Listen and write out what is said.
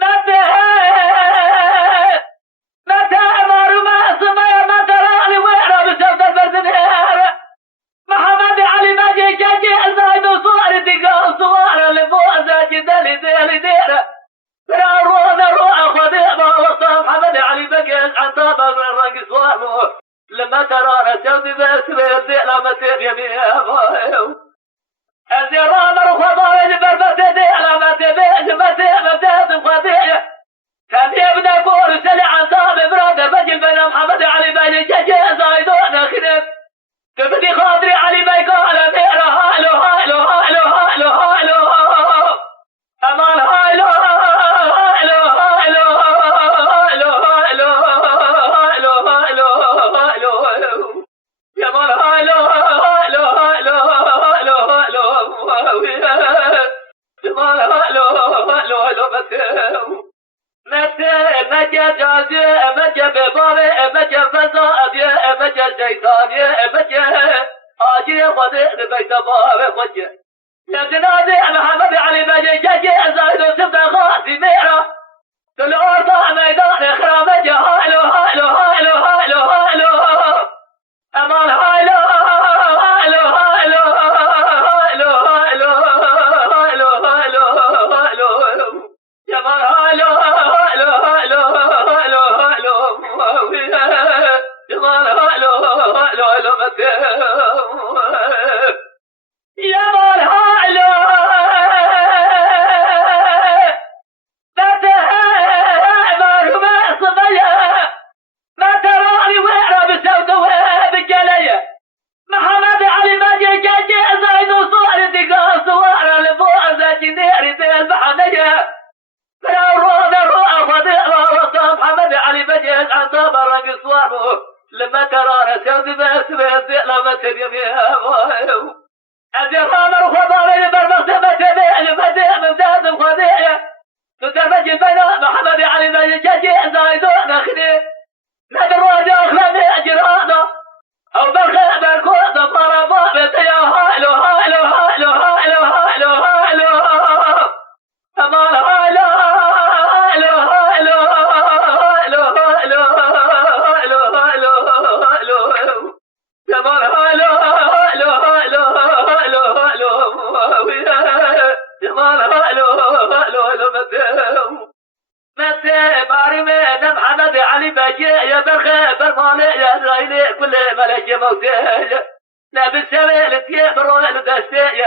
متى متى أمر ما سمي ما تراني ويرا بسبب البردنير محمد علي باجي جاجي زايد وصور دقا صور اللي فوق زاجي دلي دلي ديرة رونا روح خديمة وصام محمد علي بقيت عن طابق الرقص وامو لما ترانا سودي بس بيرزي لما تبيني أبوه الزرام رخبار بربت ديلا ما تبيج ما تبيج خدية كان يبنى فور سلي عن طابق برادر بجل بين محمد علي باجي جاجي زايدون خديم تبدي خاطري علي بيقال ميرا هايلو هايلو هايلو هايلو هايلو أمان هايلو هايلو هايلو هايلو هايلو هايلو هايلو هايلو يا مان هايلو هايلو هايلو هايلو هايلو يا مان هايلو هايلو هايلو متى جازي متى بباري متى فساد متى شيطان متى آجي خدي بيت باب خدي يا جنازي محمد علي باجي جاجي زايد سبدا خاصي ميرا الأرض ميدان خرامج هايلو هايلو هايلو هايلو هايلو أمان هايلو هايلو هايلو هايلو هايلو هايلو هايلو هايلو يا مان هايلو هايلو هايلو هايلو هايلو يا مان هايلو هايلو هايلو يا مان هايلو محمد علي باجي جاجي زايد وصور دقا صور اللي فوق زاجي نيري في البحنية رونا روح خديمة وصام محمد علي باجي عن طاب الرقص وامو لما ترانا سودي بس بيرزي لما تبيني أبوه الزرام رخبار بربخت ما تبيج ما تبيج خدية تتربج بين محمد علي باجي جاجي زايدون خديم ندروا داخلنا جرانا أو بالخيبر كود ضربات يا هايلو هايلو هايلو هايلو هايلو هايلو أمان هايلو هايلو هايلو هايلو هايلو هايلو هايلو هايلو أمان هايلو هايلو هايلو هايلو هايلو أمان هايلو هايلو هايلو متى بارمي محمد علي باجي يا بالخيبر مالي يا زايلي كل ملك موتي لا بالسبيل تيبرو الدستي